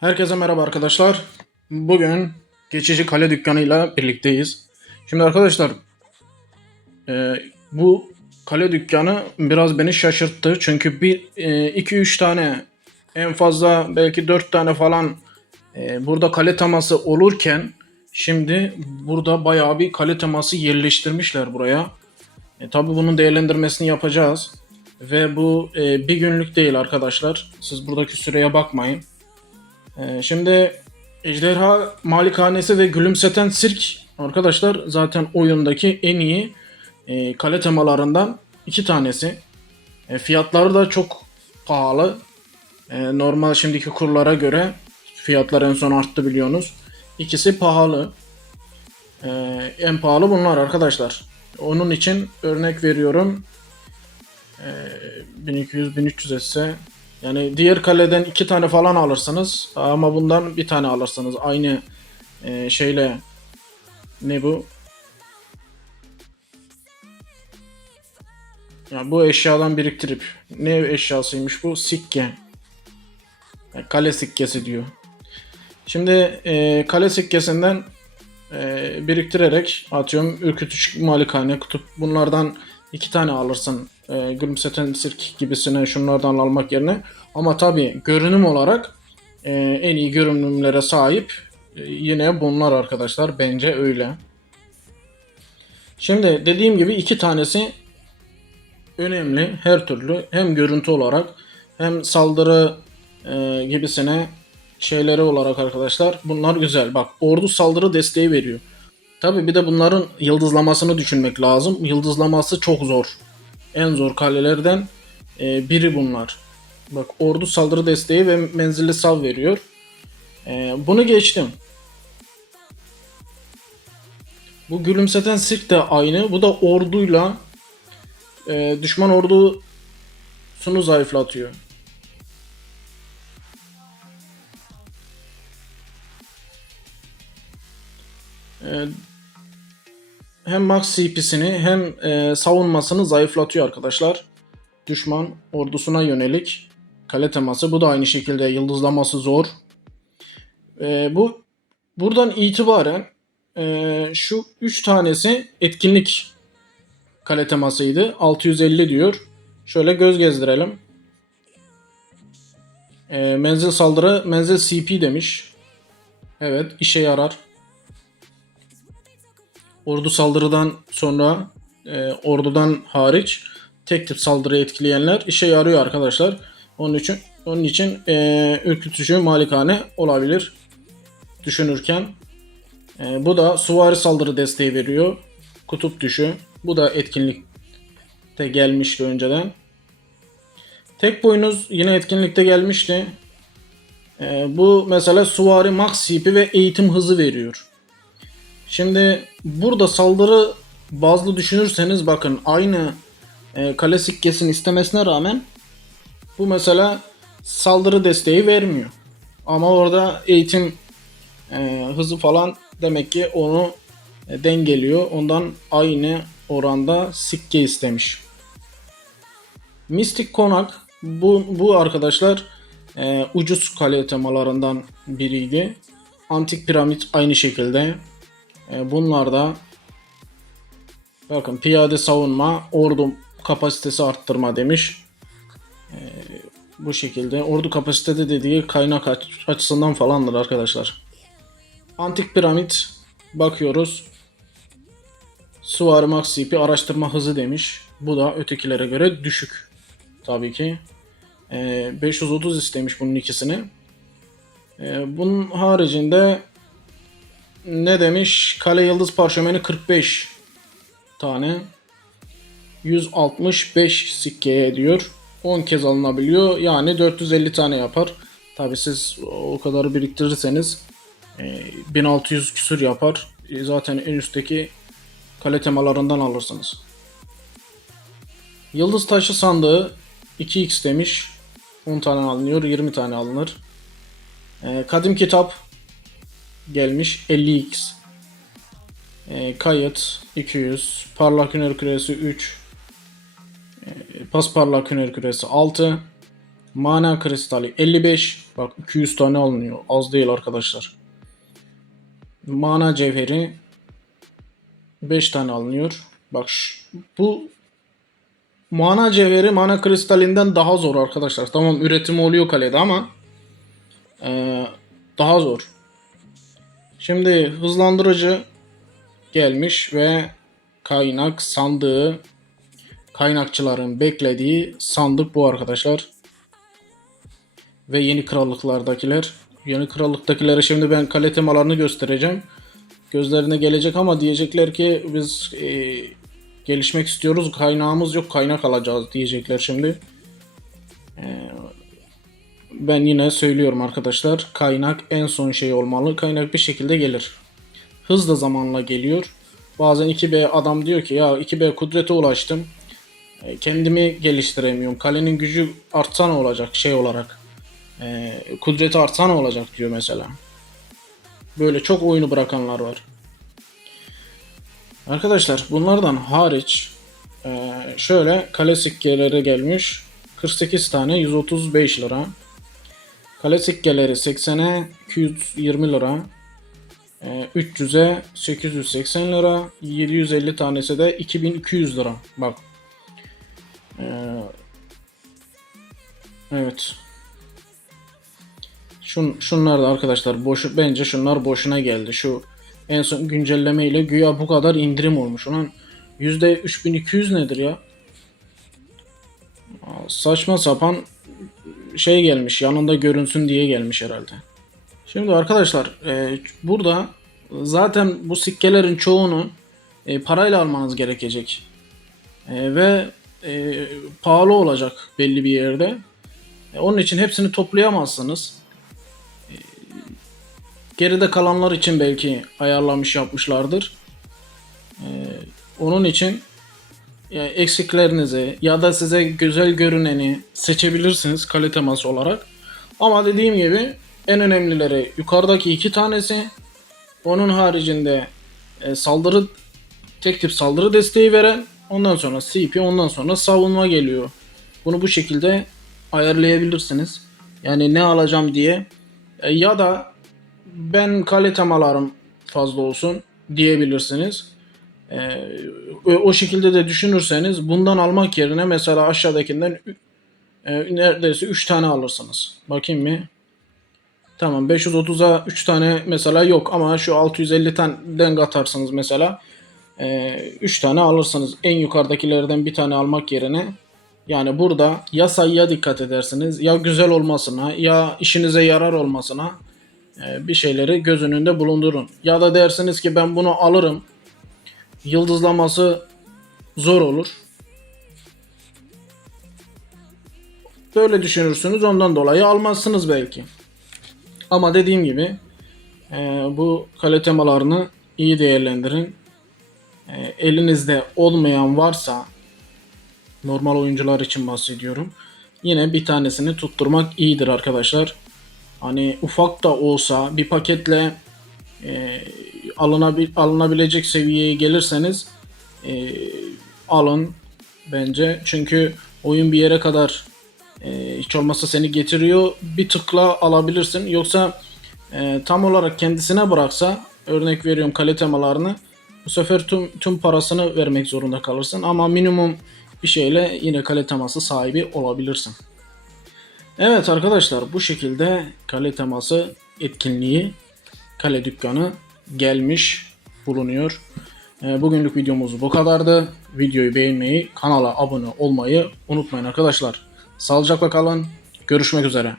Herkese merhaba arkadaşlar. Bugün geçici kale dükkanıyla birlikteyiz. Şimdi arkadaşlar bu kale dükkanı biraz beni şaşırttı. Çünkü 2-3 tane en fazla belki 4 tane falan burada kale teması olurken şimdi burada bayağı bir kale teması yerleştirmişler buraya. Tabi bunun değerlendirmesini yapacağız. Ve bu bir günlük değil arkadaşlar. Siz buradaki süreye bakmayın. Şimdi Ejderha Malikanesi ve Gülümseten Sirk arkadaşlar zaten oyundaki en iyi kale temalarından iki tanesi. Fiyatları da çok pahalı. Normal şimdiki kurlara göre fiyatlar en son arttı biliyorsunuz. İkisi pahalı. En pahalı bunlar arkadaşlar. Onun için örnek veriyorum. 1200-1300 etse yani diğer kaleden iki tane falan alırsınız ama bundan bir tane alırsınız aynı şeyle. Ne bu? Ya bu eşyadan biriktirip, ne eşyasıymış bu? Sikke. Yani kale sikkesi diyor. Şimdi kale sikkesinden biriktirerek atıyorum ürkütücü malikane kutup bunlardan iki tane alırsın. Gülümseten sirk gibisine şunlardan almak yerine. Ama tabi görünüm olarak en iyi görünümlere sahip yine bunlar arkadaşlar. Bence öyle. Şimdi dediğim gibi iki tanesi önemli her türlü. Hem görüntü olarak hem saldırı gibisine şeyleri olarak arkadaşlar. Bunlar güzel. Bak ordu saldırı desteği veriyor. Tabi bir de bunların yıldızlamasını düşünmek lazım. Yıldızlaması çok zor. En zor kalelerden biri bunlar. Bak ordu saldırı desteği ve menzilli sav veriyor. Bunu geçtim. Bu gülümseten sirk de aynı. Bu da orduyla düşman ordusunu zayıflatıyor. E, Hem max CP'sini hem savunmasını zayıflatıyor arkadaşlar. Düşman ordusuna yönelik kale teması. Bu da aynı şekilde yıldızlaması zor. Buradan itibaren şu 3 tanesi etkinlik kale temasıydı. 650 diyor. Şöyle göz gezdirelim. Menzil saldırı, menzil CP demiş. Evet, işe yarar. Ordu saldırıdan sonra ordudan hariç tek tip saldırı etkileyenler işe yarıyor arkadaşlar. Onun için ürkütücü malikane olabilir düşünürken. Bu da süvari saldırı desteği veriyor. Kutup düşü. Bu da etkinlikte gelmişti önceden. Tek boynuz yine etkinlikte gelmişti. Bu mesela süvari max CP ve eğitim hızı veriyor. Şimdi burada saldırı bazlı düşünürseniz bakın aynı kale sikkesini istemesine rağmen bu mesela saldırı desteği vermiyor. Ama orada eğitim hızı falan demek ki onu dengeliyor. Ondan aynı oranda sikke istemiş. Mystic Konak bu arkadaşlar ucuz kale temalarından biriydi. Antik Piramit aynı şekilde. Bunlar da bakın piyade savunma, ordu kapasitesi arttırma demiş. Bu şekilde ordu kapasitede dediği kaynak açısından falandır arkadaşlar. Antik Piramit bakıyoruz. Süvari Max CP araştırma hızı demiş. Bu da ötekilere göre düşük. Tabii ki. 530 istemiş bunun ikisini. Bunun haricinde ne demiş? Kale Yıldız Parşömeni 45 tane. 165 sikkeye ediyor. 10 kez alınabiliyor. Yani 450 tane yapar. Tabi siz o kadar biriktirirseniz 1600 küsür yapar. Zaten en üstteki kale temalarından alırsınız. Yıldız taşı sandığı 2x demiş. 10 tane alınıyor. 20 tane alınır. Kadim kitap gelmiş 50x. Kayıt 200. Parlak hüner küresi 3. Pasparlak hüner küresi 6. Mana kristali 55. Bak 200 tane alınıyor. Az değil arkadaşlar. Mana cevheri 5 tane alınıyor. Bak bu mana cevheri mana kristalinden daha zor arkadaşlar. Tamam üretimi oluyor kalede ama daha zor. Şimdi hızlandırıcı gelmiş ve kaynak sandığı, kaynakçıların beklediği sandık bu arkadaşlar. Ve yeni krallıklardakiler. Yeni krallıktakilere şimdi ben kale temalarını göstereceğim. Gözlerine gelecek ama diyecekler ki biz gelişmek istiyoruz, kaynağımız yok, kaynak alacağız diyecekler şimdi. Ben yine söylüyorum arkadaşlar, kaynak en son şey olmalı. Kaynak bir şekilde gelir. Hız da zamanla geliyor. Bazen 2B adam diyor ki ya 2B kudrete ulaştım. Kendimi geliştiremiyorum. Kalenin gücü artsa ne olacak şey olarak. Kudreti artsa ne olacak diyor mesela. Böyle çok oyunu bırakanlar var. Arkadaşlar bunlardan hariç şöyle kale sikkeleri gelmiş. 48 tane 135 lira. Kale sikkeleri 80'e 220 lira. 300'e 880 lira. 750 tanesi de 2200 lira. Bak. Evet. Şunlar da arkadaşlar bence şunlar boşuna geldi. Şu en son güncelleme ile güya bu kadar indirim olmuş. Onun %3200 nedir ya? Saçma sapan şey gelmiş. Yanında görünsün diye gelmiş herhalde. Şimdi arkadaşlar burada zaten bu sikkelerin çoğunu parayla almanız gerekecek. Ve pahalı olacak belli bir yerde. Onun için hepsini toplayamazsınız. Geride kalanlar için belki ayarlamış yapmışlardır. Onun için eksiklerinizi ya da size güzel görüneni seçebilirsiniz kale teması olarak. Ama dediğim gibi en önemlileri yukarıdaki 2 tanesi. Onun haricinde tek tip saldırı desteği veren, ondan sonra CP, ondan sonra savunma geliyor. Bunu bu şekilde ayarlayabilirsiniz. Yani ne alacağım diye ya da ben kale temalarım fazla olsun diyebilirsiniz. O şekilde de düşünürseniz bundan almak yerine mesela aşağıdakinden neredeyse 3 tane alırsınız. Bakayım mı? Tamam 530'a 3 tane mesela yok ama şu 650 taneden katarsınız mesela. 3 tane alırsınız. En yukarıdakilerden bir tane almak yerine. Yani burada ya sayıya dikkat edersiniz ya güzel olmasına ya işinize yarar olmasına bir şeyleri göz önünde bulundurun. Ya da dersiniz ki ben bunu alırım. Yıldızlaması zor olur. Böyle düşünürsünüz ondan dolayı almazsınız belki. Ama dediğim gibi bu kale temalarını iyi değerlendirin. Elinizde olmayan varsa normal oyuncular için bahsediyorum. Yine bir tanesini tutturmak iyidir arkadaşlar. Hani ufak da olsa bir paketle alınabilecek seviyeye gelirseniz alın bence. Çünkü oyun bir yere kadar hiç olmazsa seni getiriyor. Bir tıkla alabilirsin. Yoksa tam olarak kendisine bıraksa örnek veriyorum kale temalarını bu sefer tüm parasını vermek zorunda kalırsın. Ama minimum bir şeyle yine kale teması sahibi olabilirsin. Evet arkadaşlar bu şekilde kale teması etkinliği kale dükkanı gelmiş bulunuyor. Bugünlük videomuz bu kadardı. Videoyu beğenmeyi, kanala abone olmayı unutmayın arkadaşlar. Sağlıcakla kalın. Görüşmek üzere.